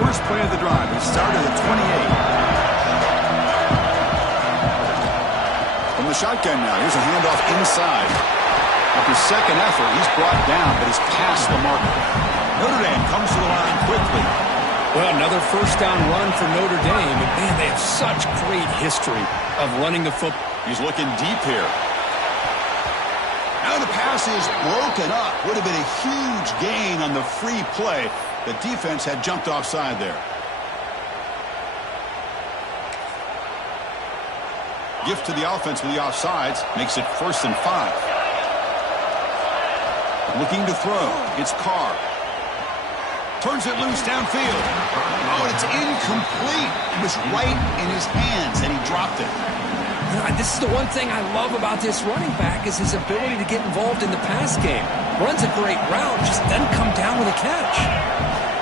first play of the drive. He started at 28. From the shotgun now, here's a handoff inside. After second effort, he's brought down, but he's past the marker. Notre Dame comes to the line quickly. Well, another first down run for Notre Dame. And, man, they have such great history of running the football. He's looking deep here. Now the pass is broken up. Would have been a huge gain on the free play. The defense had jumped offside there. Gift to the offense with the offsides. Makes it 1st and 5. Looking to throw. It's Carr. Turns it loose downfield. Oh, it's incomplete. It was right in his hands, and he dropped it. This is the one thing I love about this running back is his ability to get involved in the pass game. Runs a great route, just doesn't come down with a catch.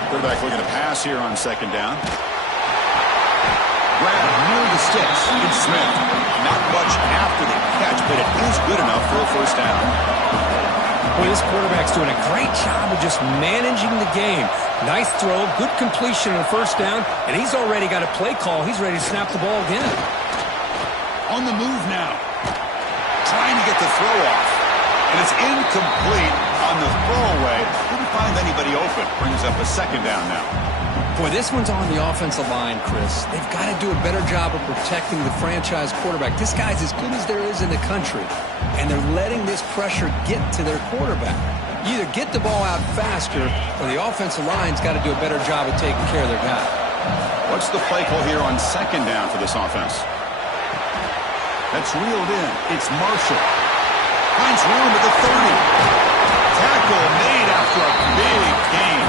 Quarterback looking to pass here on second down. Grab near the sticks. It's Smith. Not much after the catch, but it is good enough for a first down. Boy, this quarterback's doing a great job of just managing the game. Nice throw, good completion on first down, and he's already got a play call. He's ready to snap the ball again. On the move now. Trying to get the throw off. And it's incomplete on the throwaway. Didn't find anybody open. Brings up a second down now. Boy, this one's on the offensive line, Chris. They've got to do a better job of protecting the franchise quarterback. This guy's as good as there is in the country, and they're letting this pressure get to their quarterback. You either get the ball out faster, or the offensive line's got to do a better job of taking care of their guy. What's the play call here on second down for this offense? That's reeled in. It's Marshall. Finds room at the 30. Tackle made after a big gain.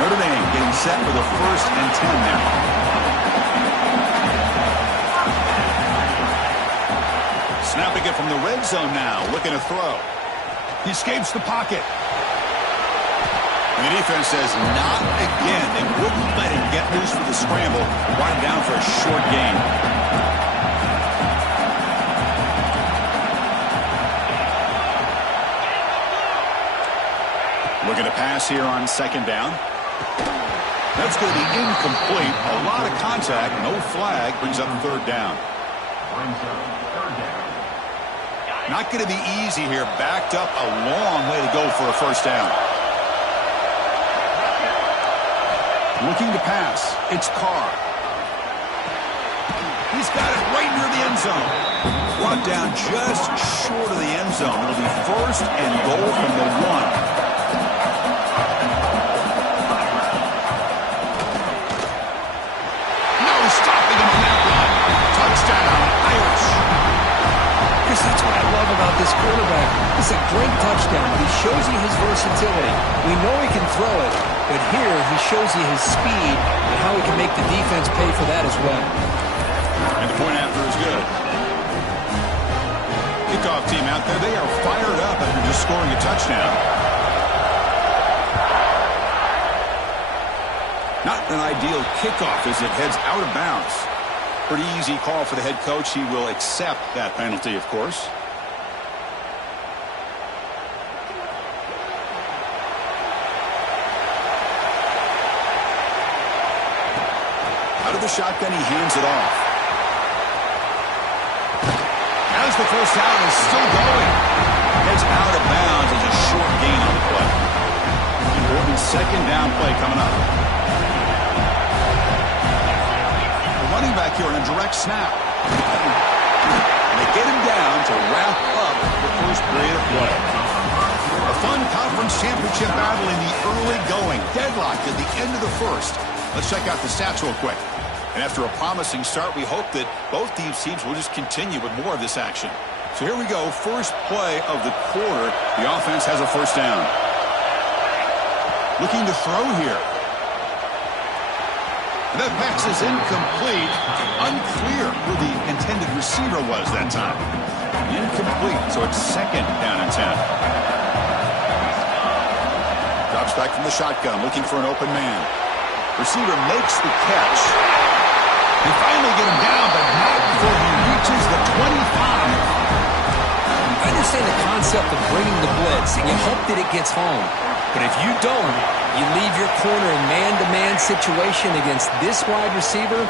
Notre Dame getting set for the 1st and 10 now. Snapping it from the red zone now. Looking to throw. He escapes the pocket. And the defense says, not again. They wouldn't let him get loose for the scramble. Brought him down for a short gain. Looking to pass here on second down. That's going to be incomplete. A lot of contact. No flag. Brings up third down. Not going to be easy here. Backed up a long way to go for a first down. Looking to pass. It's Carr. He's got it right near the end zone. Brought down just short of the end zone. It'll be 1st and goal from the 1. That's what I love about this quarterback. It's a great touchdown, but he shows you his versatility. We know he can throw it, but here he shows you his speed and how he can make the defense pay for that as well. And the point after is good. Kickoff team out there, they are fired up after just scoring a touchdown. Not an ideal kickoff as it heads out of bounds. Pretty easy call for the head coach. He will accept that penalty, of course. Out of the shotgun, he hands it off. As the first down is still going. Heads out of bounds as a short gain on the play. Important second down play coming up. Running back here on a direct snap. And they get him down to wrap up the first period of play. A fun conference championship battle in the early going. Deadlocked at the end of the first. Let's check out the stats real quick. And after a promising start, we hope that both these teams will just continue with more of this action. So here we go. First play of the quarter. The offense has a first down. Looking to throw here. That pass is incomplete. Unclear who the intended receiver was that time. Incomplete, so it's second down and 10. Drops back from the shotgun, looking for an open man. Receiver makes the catch. They finally get him down, but not before he reaches the 25. I understand the concept of bringing the blitz, and you hope that it gets home. But if you don't, you leave your corner in man-to-man situation against this wide receiver,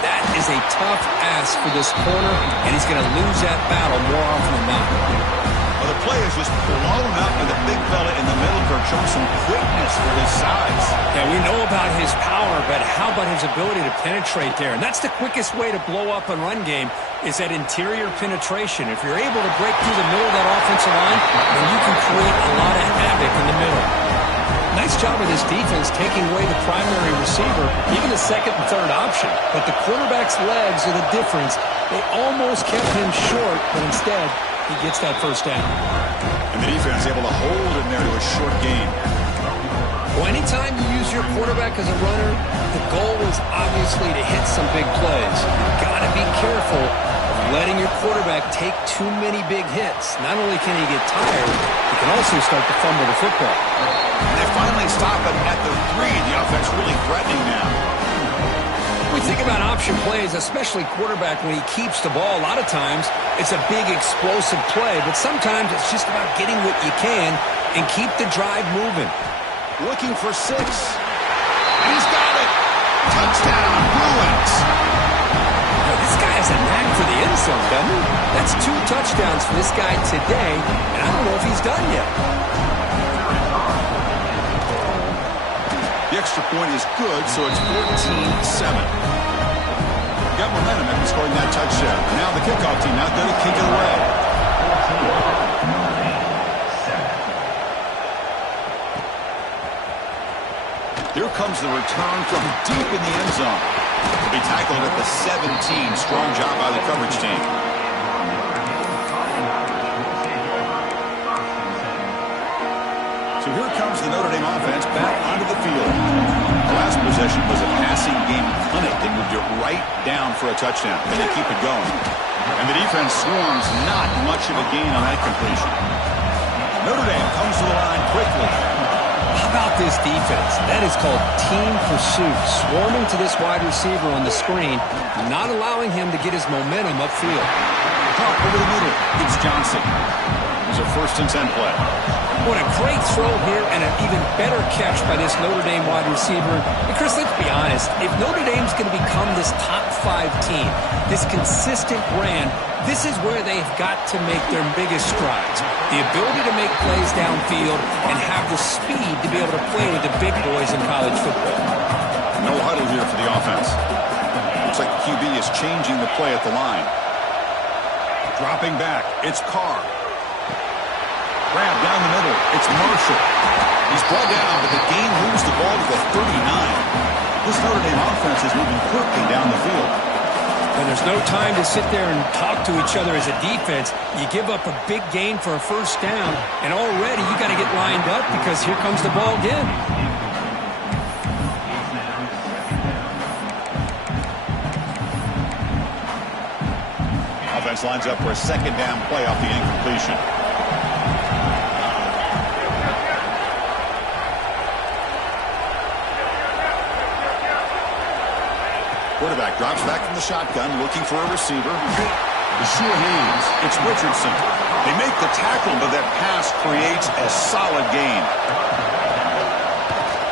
that is a tough ask for this corner, and he's going to lose that battle more often than not. Well, the play is just blown up, and the big fella in the middle court showing some quickness for his size. Yeah, we know about his power, but how about his ability to penetrate there? And that's the quickest way to blow up a run game is that interior penetration. If you're able to break through the middle of that offensive line, then you can create a lot of havoc in the middle. Nice job of this defense taking away the primary receiver, even the second and third option. But the quarterback's legs are the difference. They almost kept him short, but instead, he gets that first down. And the defense able to hold him there to a short gain. Well, anytime you use your quarterback as a runner, the goal is obviously to hit some big plays. You've got to be careful of letting your quarterback take too many big hits. Not only can he get tired, he can also start to fumble the football. And they finally stop it at the 3. The offense really threatening now. We think about option plays, especially quarterback when he keeps the ball. A lot of times, it's a big explosive play, but sometimes it's just about getting what you can and keep the drive moving. Looking for 6. And he's got it. Touchdown, Bruins. Now, this guy has a knack for the end zone, doesn't he? That's 2 touchdowns for this guy today, and I don't know if he's done yet. The extra point is good, so it's 14-7. Got momentum after scoring that touchdown. Now the kickoff team out there to kick it away. Here comes the return from deep in the end zone. To be tackled at the 17. Strong job by the coverage team. So here comes the Notre Dame offense back onto the field. The last possession was a passing game clinic. They moved it right down for a touchdown, and they keep it going. And the defense swarms, not much of a gain on that completion. Notre Dame comes to the line quickly. How about this defense? That is called team pursuit. Swarming to this wide receiver on the screen, not allowing him to get his momentum upfield. Caught over the middle. It's Johnson. It's a 1st and 10 play. What a great throw here and an even better catch by this Notre Dame wide receiver. And Chris, let's be honest. If Notre Dame's going to become this top 5 team, this consistent brand, this is where they've got to make their biggest strides. The ability to make plays downfield and have the speed to be able to play with the big boys in college football. No huddle here for the offense. Looks like the QB is changing the play at the line. Dropping back. It's Carr. Grab down the middle. It's Marshall. He's brought down, but the game moves the ball to the 39. This Notre Dame offense is moving quickly down the field. And there's no time to sit there and talk to each other as a defense. You give up a big gain for a 1st down, and already you got to get lined up because here comes the ball again. Offense lines up for a 2nd down play off the incompletion. Quarterback drops back from the shotgun, looking for a receiver. The sure hands. It's Richardson. They make the tackle, but that pass creates a solid gain.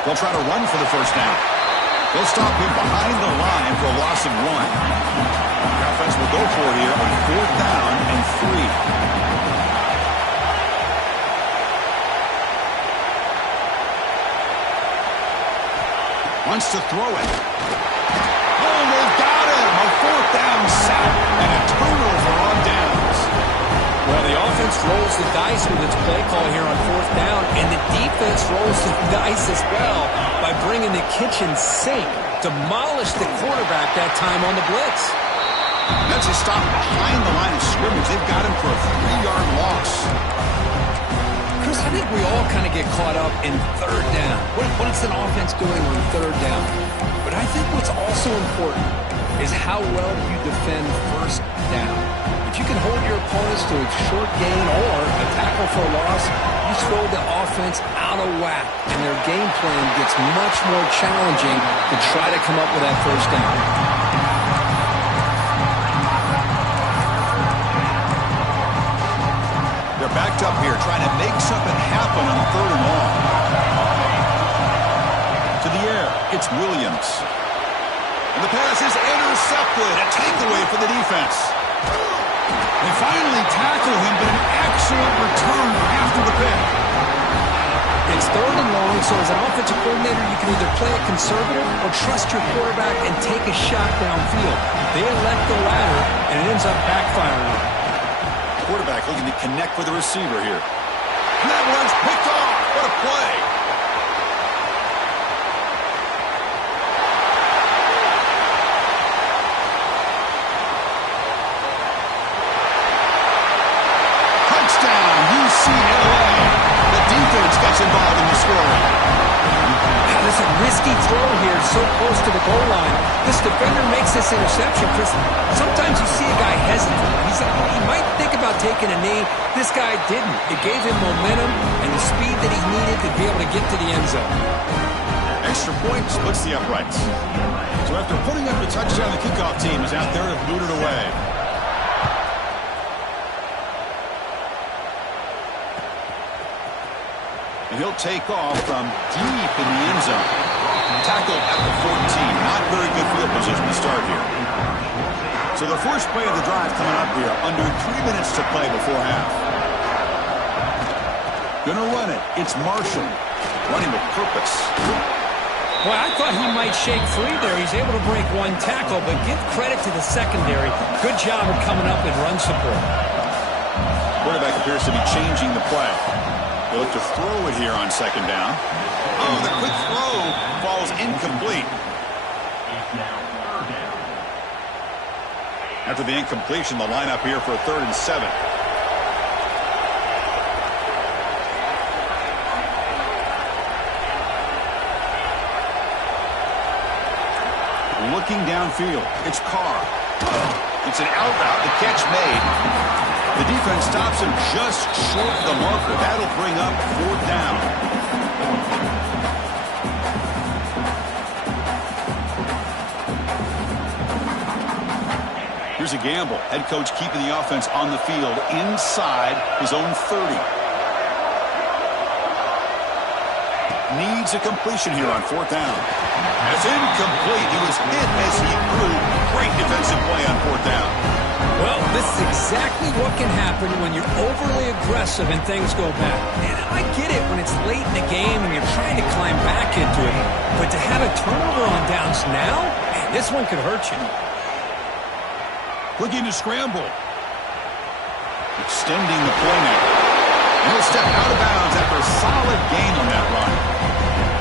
They'll try to run for the 1st down. They'll stop him behind the line for a loss of 1. The offense will go for it here on 4th down and 3. Wants to throw it. Oh, they've got him. A 4th down sack and a turnover on downs. Well, the offense rolls the dice with its play call here on 4th down, and the defense rolls the dice as well by bringing the kitchen sink. Demolished the quarterback that time on the blitz. That's a stop behind the line of scrimmage. They've got him for a 3-yard loss. Chris, I think we all kind of get caught up in 3rd down. What is an offense doing on 3rd down? But I think what's also important is how well you defend 1st down. If you can hold your opponents to a short gain or a tackle for a loss, you throw the offense out of whack, and their game plan gets much more challenging to try to come up with that 1st down. They're backed up here trying to make something happen on 3rd and long. it's Williams. And the pass is intercepted. A takeaway for the defense. They finally tackle him, but an excellent return after the pick. It's 3rd and long, so as an offensive coordinator, you can either play it conservative or trust your quarterback and take a shot downfield. They elect the latter, and it ends up backfiring. Quarterback looking to connect with the receiver here. And that one's picked off. What a play. Touchdown, UCLA. The defense gets involved in the scoring. Now, this is a risky throw here, so close to the goal line. This defender makes this interception, Chris. Sometimes you see a guy hesitant. He might think about taking a knee. This guy didn't. It gave him momentum and the speed that he needed to be able to get to the end zone. Extra point splits the uprights. So after putting up the touchdown, the kickoff team is out there to boot it away. And he'll take off from deep in the end zone. Tackled at the 14. Not very good field position to start here. So the first play of the drive coming up here. Under 3 minutes to play before half. Gonna run it. It's Marshall. Running with purpose. Well, I thought he might shake free there. He's able to break one tackle, but give credit to the secondary. Good job of coming up and run support. Quarterback appears to be changing the play. They'll look to throw it here on 2nd down. Oh, the quick throw falls incomplete. After the incompletion, the lineup here for a 3rd and 7. Looking downfield, it's Carr. It's an out route, the catch made. The defense stops him just short of the marker. That'll bring up 4th down. Here's a gamble. Head coach keeping the offense on the field inside his own 30. Needs a completion here on 4th down. That's incomplete. He was hit as he threw. Great defensive play on 4th down. Well, this is exactly what can happen when you're overly aggressive and things go bad. And I get it when it's late in the game and you're trying to climb back into it. But to have a turnover on downs now, man, this one could hurt you. Looking to scramble. Extending the play now. And he'll step out of bounds after a solid gain on that run.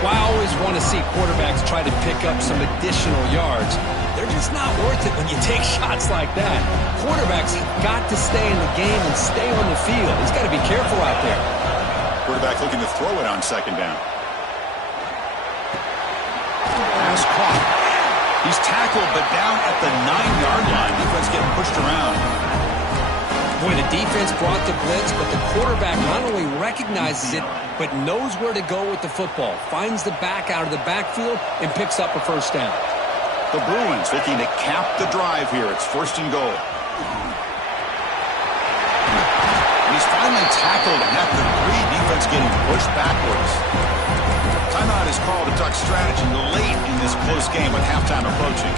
Well, I always want to see quarterbacks try to pick up some additional yards. They're just not worth it when you take shots like that. Quarterbacks have got to stay in the game and stay on the field. He's got to be careful out there. Quarterback looking to throw it on 2nd down. Pass caught. He's tackled, but down at the 9-yard line. Defense getting pushed around. Boy, the defense brought the blitz, but the quarterback not only recognizes it, but knows where to go with the football. Finds the back out of the backfield and picks up a 1st down. The Bruins looking to cap the drive here. It's 1st and goal. And he's finally tackled at the 3. Defense getting pushed backwards. Timeout is called to talk strategy late in this close game with halftime approaching.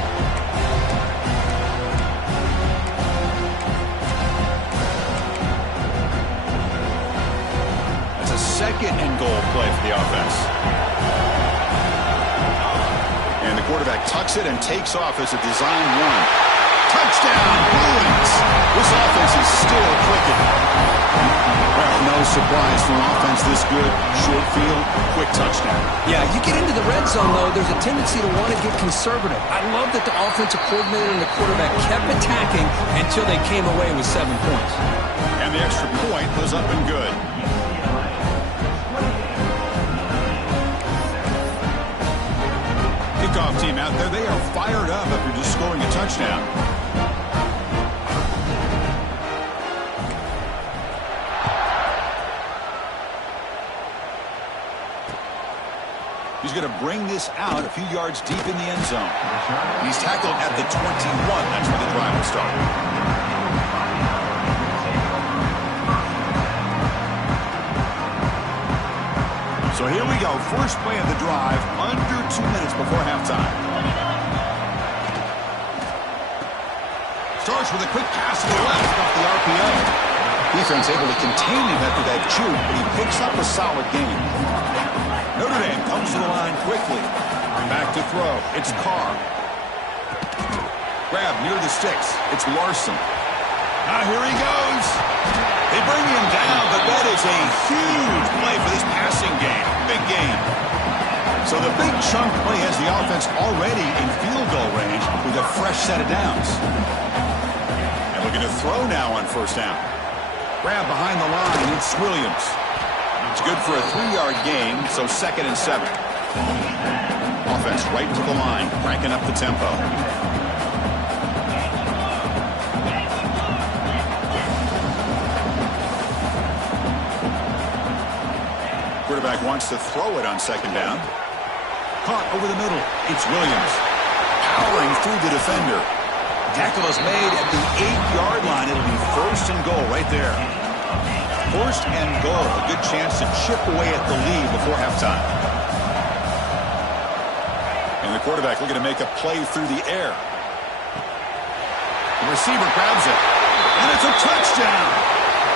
That's a 2nd and goal play for the offense. And the quarterback tucks it and takes off as a design run. Touchdown, Bruins! This offense is still clicking. Well, no surprise for an offense this good. Short field, quick touchdown. Yeah, you get into the red zone, though, there's a tendency to want to get conservative. I love that the offensive coordinator and the quarterback kept attacking until they came away with 7 points. And the extra point was up and good. Kickoff team out there, they are fired up after just scoring a touchdown. He's going to bring this out a few yards deep in the end zone. He's tackled at the 21. That's where the drive will start. So here we go. First play of the drive. Under 2 minutes before halftime. Starts with a quick pass to the left off the RPO. Defense able to contain him after that juke, but he picks up a solid gain. Notre Dame comes to the line quickly. Back to throw. It's Carr. Grab near the sticks. It's Larson. Here he goes. They bring him down, but that is a huge play for this passing game. Big game. So the big chunk play has the offense already in field goal range with a fresh set of downs. And looking to throw now on first down. Grab behind the line. It's Williams. It's good for a 3-yard gain, so 2nd and 7. Offense right to the line, cranking up the tempo. Quarterback wants to throw it on 2nd down. Caught over the middle. It's Williams. Powering through the defender. Tackle is made at the 8-yard line. It'll be 1st and goal right there. 1st and goal. A good chance to chip away at the lead before halftime. And the quarterback looking to make a play through the air. The receiver grabs it. And it's a touchdown.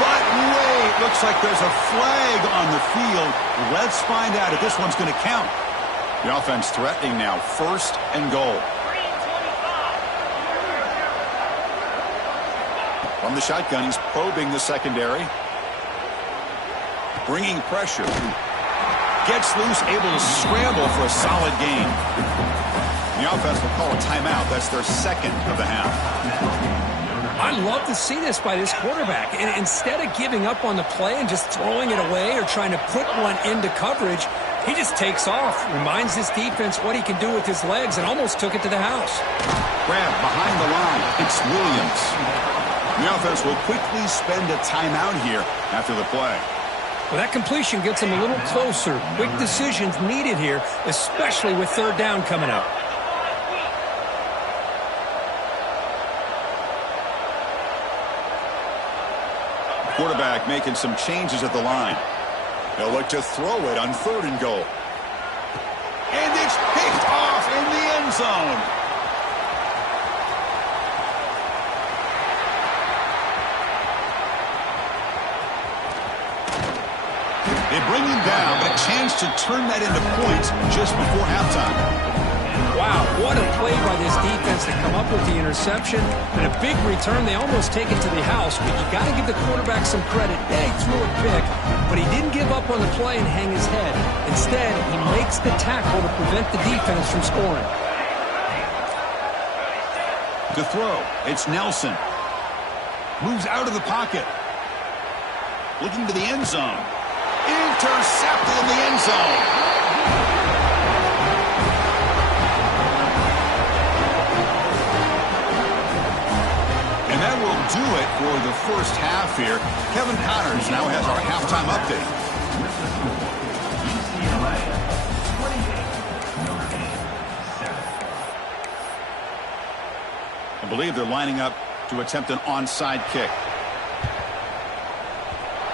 But wait, looks like there's a flag on the field. Let's find out if this one's going to count. The offense threatening now. 1st and goal. From the shotgun, he's probing the secondary. Bringing pressure. Gets loose, able to scramble for a solid gain. The offense will call a timeout. That's their 2nd of the half. I love to see this by this quarterback. And instead of giving up on the play and just throwing it away or trying to put one into coverage, he just takes off, reminds his defense what he can do with his legs, and almost took it to the house. Grab behind the line. It's Williams. The offense will quickly spend a timeout here after the play. Well, that completion gets him a little closer. Quick decisions needed here, especially with 3rd down coming up. Quarterback making some changes at the line. They'll look to throw it on 3rd and goal. And it's picked off in the end zone. They bring him down, but a chance to turn that into points just before halftime. Wow, what a play by this defense to come up with the interception. And a big return. They almost take it to the house, but you got to give the quarterback some credit. Yeah, he threw a pick, but he didn't give up on the play and hang his head. Instead, he makes the tackle to prevent the defense from scoring. To throw, it's Nelson. Moves out of the pocket. Looking to the end zone. Intercepted in the end zone. And that will do it for the first half here. Kevin Connors now has our halftime update. I believe they're lining up to attempt an onside kick.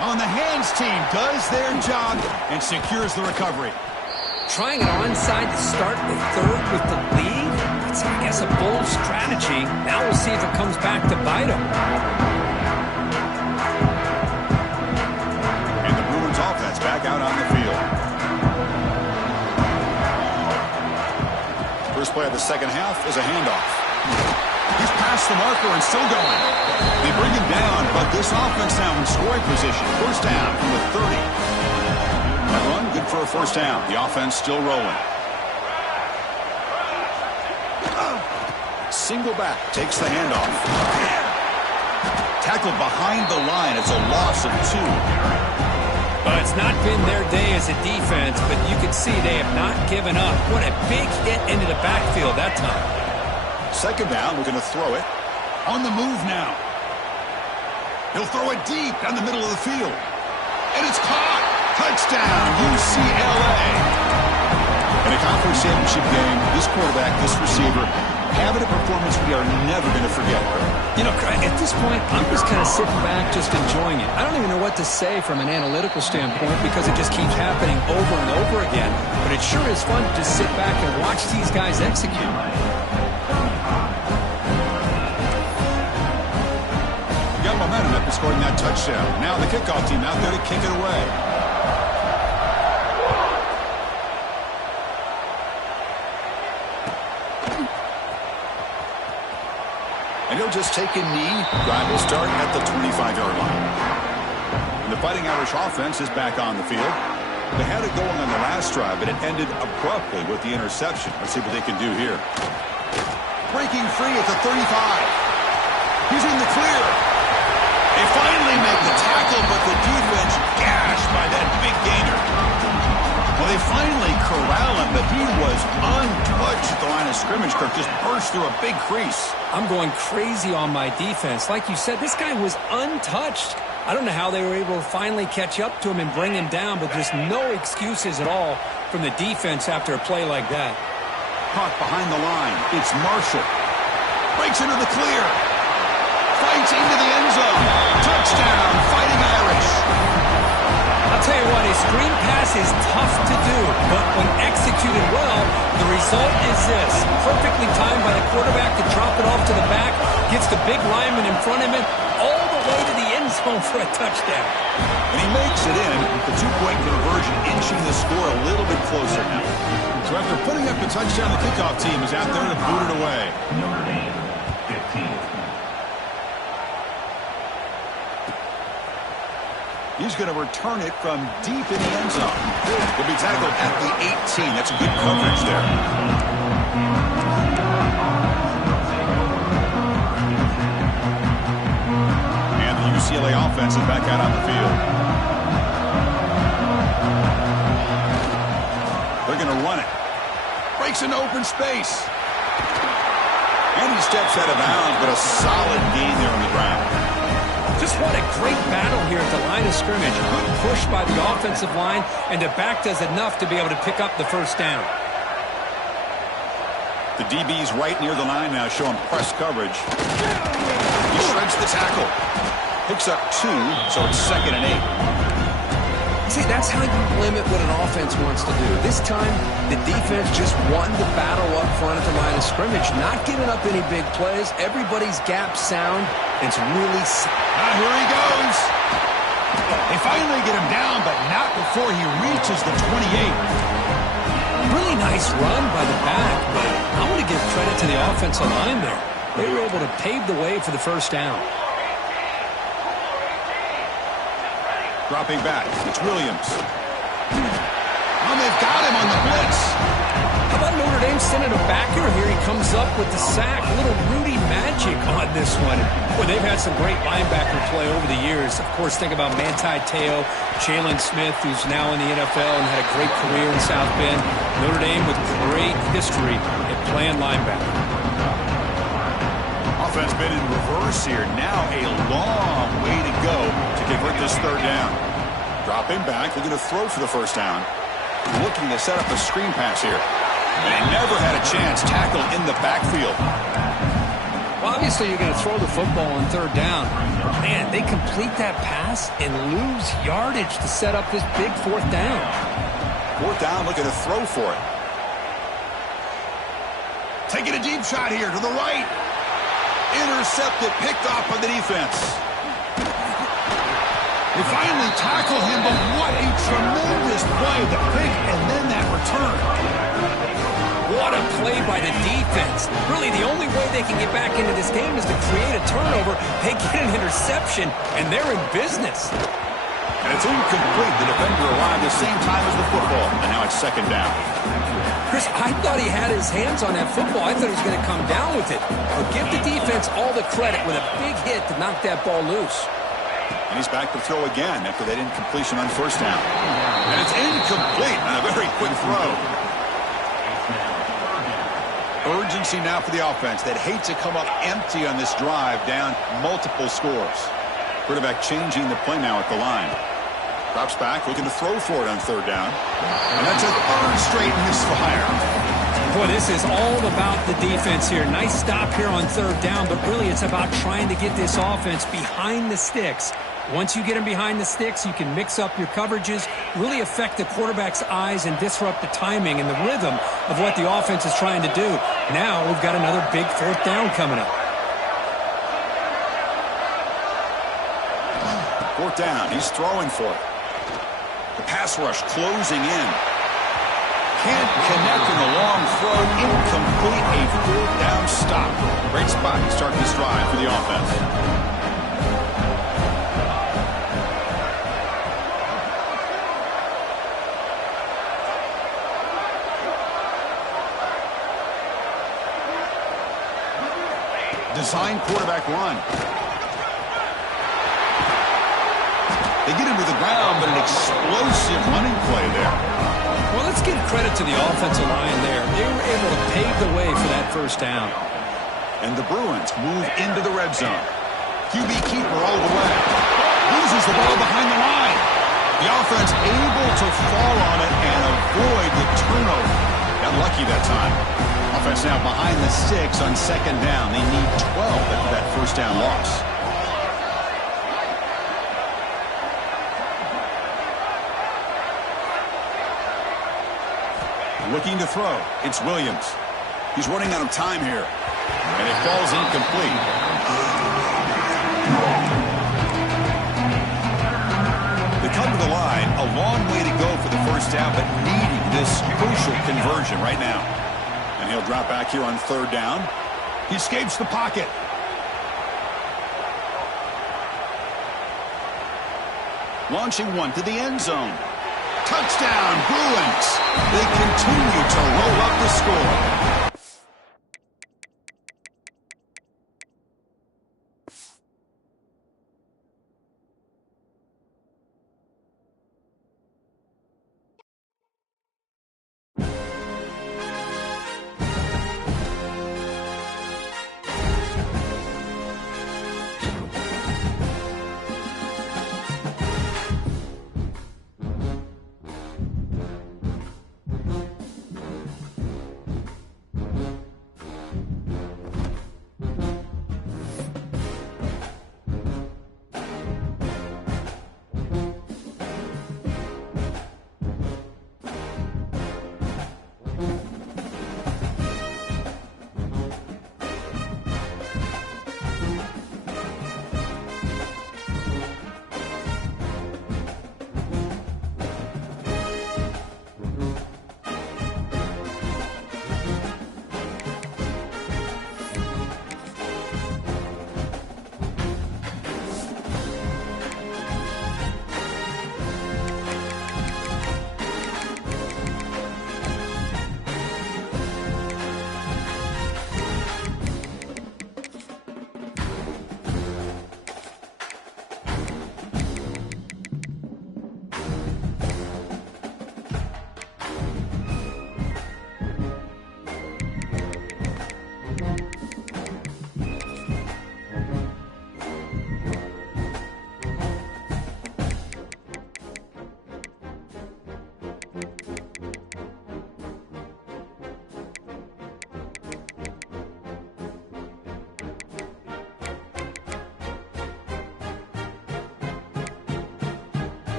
On the hands team does their job and secures the recovery. Trying an onside to start the 3rd with the lead? It's, I guess, a bold strategy. Now we'll see if it comes back to bite him. And the Bruins offense back out on the field. First play of the 2nd half is a handoff. He's past the marker and still going. They bring him down, but this offense now in scoring position. 1st down from the 30. That run, good for a 1st down. The offense still rolling. Single back, takes the handoff. Tackled behind the line. It's a loss of 2. Well, it's not been their day as a defense, but you can see they have not given up. What a big hit into the backfield that time. 2nd down, we're going to throw it. On the move now. He'll throw it deep down the middle of the field. And it's caught. Touchdown, UCLA. In a conference championship game, this quarterback, this receiver, having a performance we are never going to forget. You know, at this point, I'm just kind of sitting back, just enjoying it. I don't even know what to say from an analytical standpoint because it just keeps happening over and over again. But it sure is fun to just sit back and watch these guys execute. Got momentum after scoring that touchdown. Now the kickoff team out there to kick it away. And he'll just take a knee. Drive will start at the 25-yard line. And the Fighting Irish offense is back on the field. They had it going on the last drive, but it ended abruptly with the interception. Let's see what they can do here. Breaking free at the 35. He's in the clear. They finally make the tackle, but the defense gashed by that big gainer. Well, they finally corral him, but he was untouched at the line of scrimmage. Kirk just burst through a big crease. I'm going crazy on my defense. Like you said, this guy was untouched. I don't know how they were able to finally catch up to him and bring him down, but just no excuses at all from the defense after a play like that. Caught behind the line. It's Marshall. Breaks into the clear. Fights into the end zone. Touchdown, Fighting Irish. I'll tell you what, a screen pass is tough to do, but when executed well, the result is this. Perfectly timed by the quarterback to drop it off to the back, gets the big lineman in front of him, all the way to the end zone for a touchdown. And he makes it in. The two-point conversion inching the score a little bit closer now. So after putting up the touchdown, the kickoff team is out there to boot it away. Notre Dame, 15. He's going to return it from deep in the end zone. He'll be tackled at the 18. That's good coverage there. And the UCLA offense is back out on the field. They're going to run it. Breaks into open space. And he steps out of bounds, but a solid gain there on the ground. Just what a great battle here at the line of scrimmage. Good push by the offensive line, and the back does enough to be able to pick up the first down. The DB's right near the line now, showing press coverage. He shreds the tackle. Picks up 2, so it's 2nd and 8. See, that's how you limit what an offense wants to do. This time, the defense just won the battle up front at the line of scrimmage, not giving up any big plays. Everybody's gap sound. It's really... Here he goes. They finally get him down, but not before he reaches the 28. Really nice run by the back, but I want to give credit to the offensive line there. They were able to pave the way for the first down. Dropping back, it's Williams. Oh, they've got him on the blitz. How about Notre Dame sending a backer? Here he comes up with the sack. A little Rudy magic on this one. Boy, they've had some great linebacker play over the years. Of course, think about Manti Te'o, Jalen Smith, who's now in the NFL and had a great career in South Bend. Notre Dame with great history at playing linebacker. Offense been in reverse here. Now a long way to go to convert this third down. Dropping back, looking to throw for the first down. Looking to set up a screen pass here. And he never had a chance. Tackle in the backfield. Well, obviously you're going to throw the football on third down. Man, they complete that pass and lose yardage to set up this big fourth down. Fourth down, looking to throw for it. Taking a deep shot here to the right. Intercepted, picked off by the defense. They finally tackle him, but what a tremendous play. The pick and then that return. What a play by the defense. Really, the only way they can get back into this game is to create a turnover. They get an interception, and they're in business. And it's incomplete. The defender arrived the same time as the football, and now it's 2nd down. Chris, I thought he had his hands on that football. I thought he was going to come down with it. But give the defense all the credit with a big hit to knock that ball loose. And he's back to throw again after that incompletion on first down. And it's incomplete on a very quick throw. Urgency now for the offense that hates to come up empty on this drive, down multiple scores. Quarterback changing the play now at the line. Drops back, looking to throw for it on third down. And that's a third straight misfire. Boy, this is all about the defense here. Nice stop here on third down, but really it's about trying to get this offense behind the sticks. Once you get them behind the sticks, you can mix up your coverages, really affect the quarterback's eyes and disrupt the timing and the rhythm of what the offense is trying to do. Now we've got another big fourth down coming up. Fourth down, he's throwing for it. The pass rush closing in. Can't connect in the long throw. Incomplete, a fourth down stop. Great spot to start this drive for the offense. Design quarterback run. They get him to the ground, but an explosive running play there. Well, let's give credit to the offensive line there. They were able to pave the way for that first down. And the Bruins move into the red zone. QB keeper all the way. Loses the ball behind the line. The offense able to fall on it and avoid the turnover. Got lucky that time. Offense now behind the sticks on second down. They need 12 after that first down loss. Looking to throw. It's Williams. He's running out of time here. And it falls incomplete. They come to the line. A long way to go for the first down, but needing this crucial conversion right now. And he'll drop back here on third down. He escapes the pocket. Launching one to the end zone. Touchdown, Bruins. They continue to roll up the score.